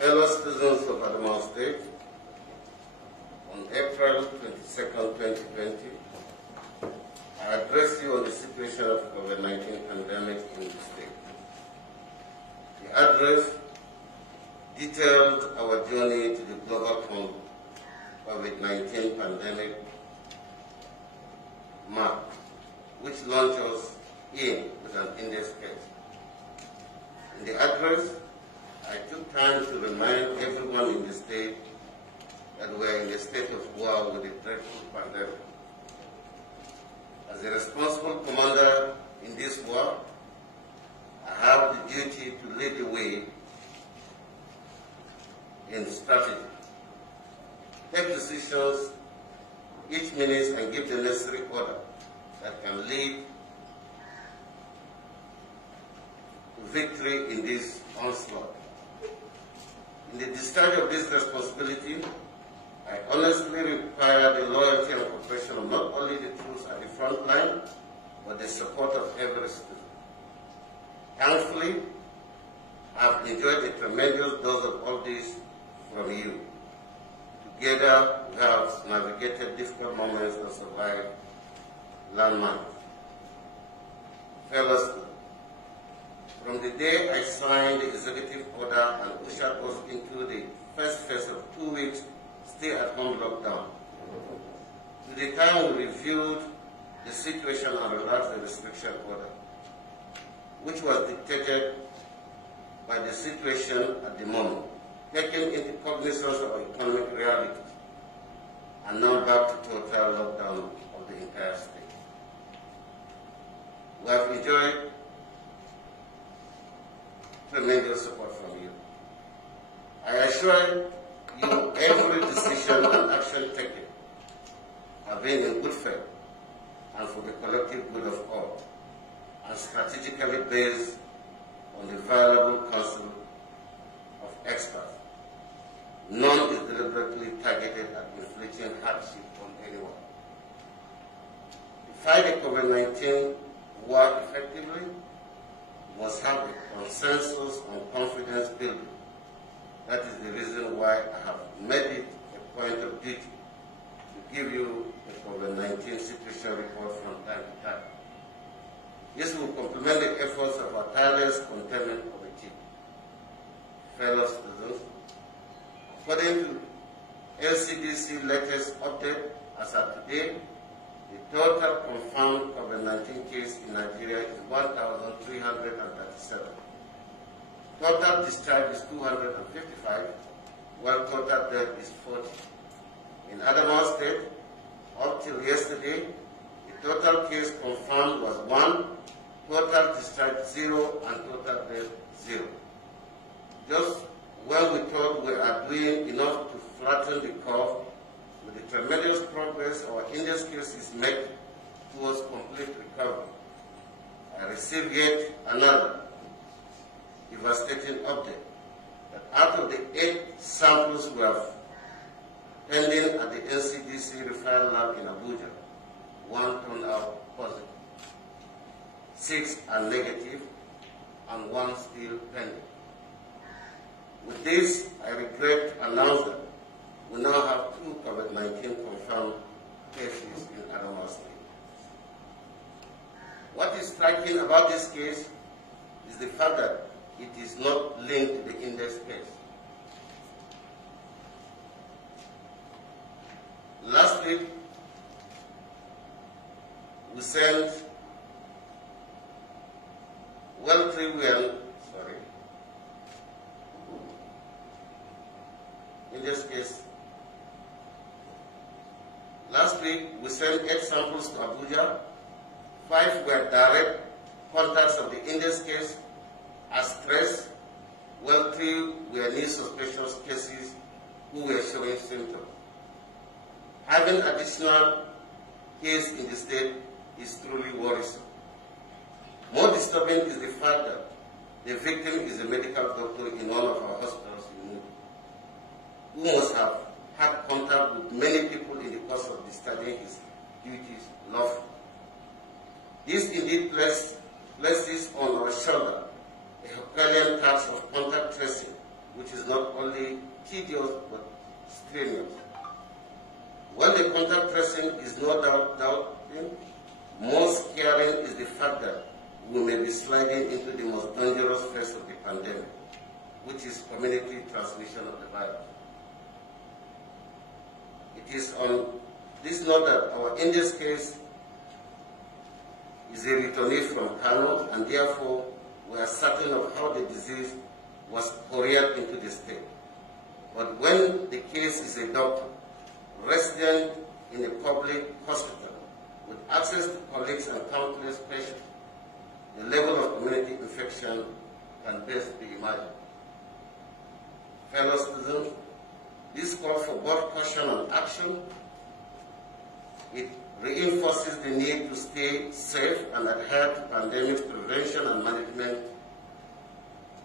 Fellow citizens of Adamawa State, on April 22nd, 2020, I address you on the situation of COVID-19 pandemic in the state. The address detailed our journey to the global COVID-19 pandemic map, which launched us in with an index case. In the address, I took time to remind everyone in the state that we are in a state of war with a dreadful pandemic. As a responsible commander in this war, I have the duty to lead the way in strategy, take decisions each minute and give the necessary order that can lead to victory in this onslaught. In the discharge of this responsibility, I honestly require the loyalty and cooperation of not only the troops at the front line, but the support of every citizen. Thankfully, I have enjoyed a tremendous dose of all this from you. Together, we have navigated difficult moments and survived landmines. Fellows, from the day I signed the executive order and ushered us into the first phase of 2 weeks stay-at-home lockdown, to the time we reviewed the situation and relaxed the restriction order, which was dictated by the situation at the moment, taking into cognizance of economic realities, and now back to total lockdown of the entire state. We have enjoyed tremendous support from you. I assure you every decision and action taken have been in good faith and for the collective good of all, and strategically based on the valuable counsel of experts. None is deliberately targeted at inflicting hardship on anyone. To fight the COVID-19 war effectively, we must have a consensus on confidence building. That is the reason why I have made it a point of duty to give you a COVID-19 situation report from time to time. This will complement the efforts of our tireless containment committee. Fellow citizens, according to LCDC latest update as of today, the total confirmed COVID-19 case in Nigeria is 1,337. Total discharge is 255, while total death is 40. In Adamawa State, up till yesterday, the total case confirmed was 1, total discharge 0, and total death 0. Just when we thought we are doing enough to flatten the curve, with the tremendous progress our index case is making towards complete recovery, I received yet another devastating update that out of the 8 samples we have pending at the NCDC referral lab in Abuja, 1 turned out positive, 6 are negative, and 1 still pending. With this, I regret to announce that we now have 2 COVID-19 confirmed cases in Adamawa State. What is striking about this case is the fact that it is not linked to the index case. Last week, we sent Last week, we sent 8 samples to Abuja. 5 were direct contacts of the index case as traced, while 3 were new suspicious cases who were showing symptoms. Having additional case in the state is truly worrisome. More disturbing is the fact that the victim is a medical doctor in one of our hospitals in Mood, who must have had contact with many people in the course of discharging his duties lawfully. This indeed places on our shoulder a Herculean task of contact tracing, which is not only strenuous. While the contact tracing is no doubting, more scaring is the fact that we may be sliding into the most dangerous phase of the pandemic, which is community transmission of the virus. It is on this note that our India's case is a returnee from Kano, and therefore we are certain of how the disease was couriered into the state. But when the case is a doctor, resident in a public hospital, with access to colleagues and countless patients, the level of community infection can best be imagined. Fellow citizens, this calls for both caution and action. It reinforces the need to stay safe and adhere to pandemic prevention and management.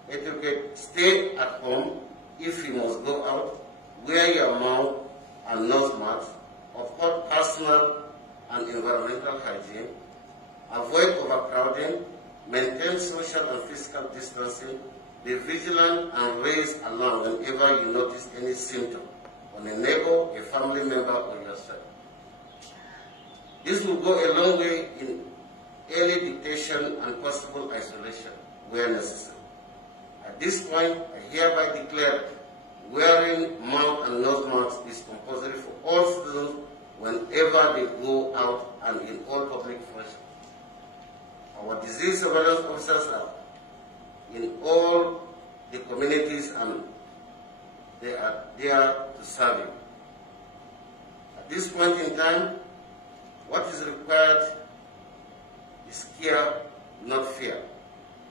Educate, stay at home if you must go out, wear your mouth and nose masks, uphold personal and environmental hygiene, avoid overcrowding, maintain social and physical distancing, be vigilant and raise alarm whenever you notice any symptom on a neighbor, a family member, or yourself. This will go a long way in early detection and possible isolation where necessary. At this point, I hereby declare wearing mouth and nose masks is compulsory for all citizens whenever they go out and in all public functions. Our disease surveillance officers are in all the communities and they are there to serve you. At this point in time, what is required is care, not fear,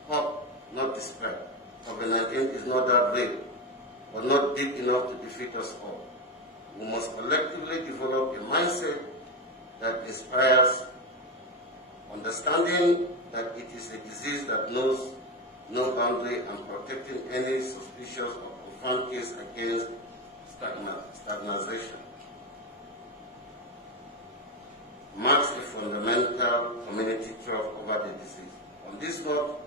hope, not despair. COVID-19 is not that real, but not deep enough to defeat us all. We must collectively develop a mindset that inspires understanding that it is a disease that knows no boundary and protecting any suspicious or confirmed case against stagnation marks a fundamental community trust over the disease. On this note,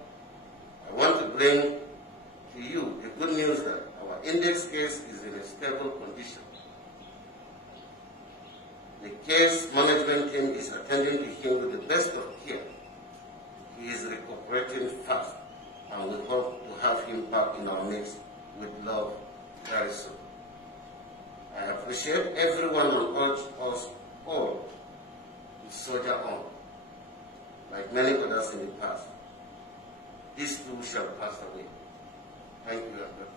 I want to bring to you the good news that our index case is in a stable condition. The case management team is attending to him with the best of care. He is recuperating fast, and we hope to have him back in our midst with love very soon. I appreciate everyone and urge us all to soldier on, like many others in the past. This too shall pass away. Thank you, Dr.